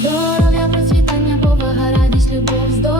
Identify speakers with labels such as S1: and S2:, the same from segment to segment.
S1: Здоров'я, процвітання, повага, радість, любов, здоров'я.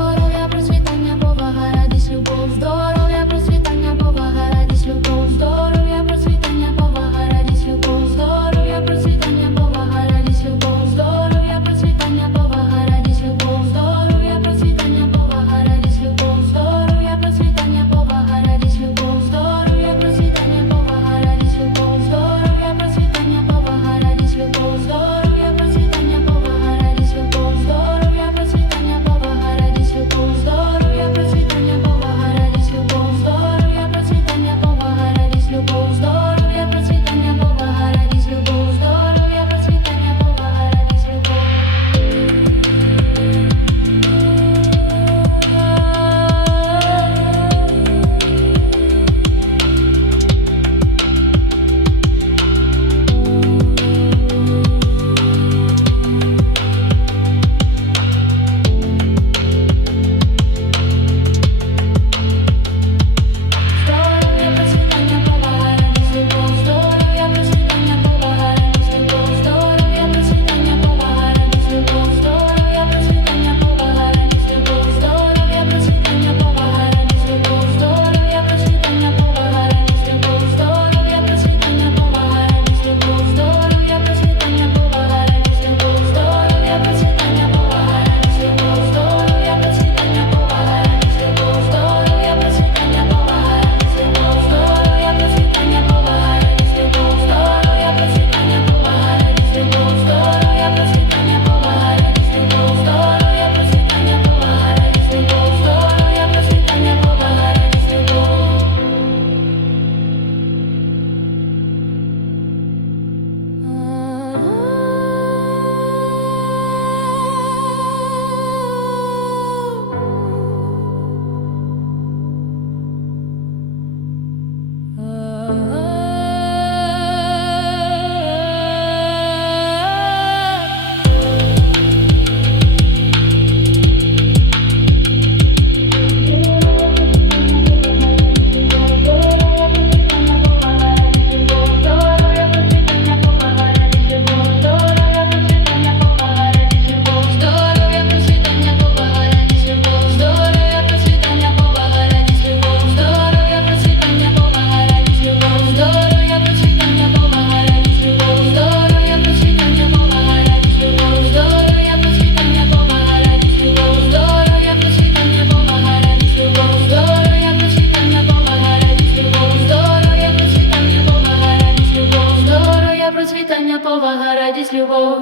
S1: Повага, радість, любов.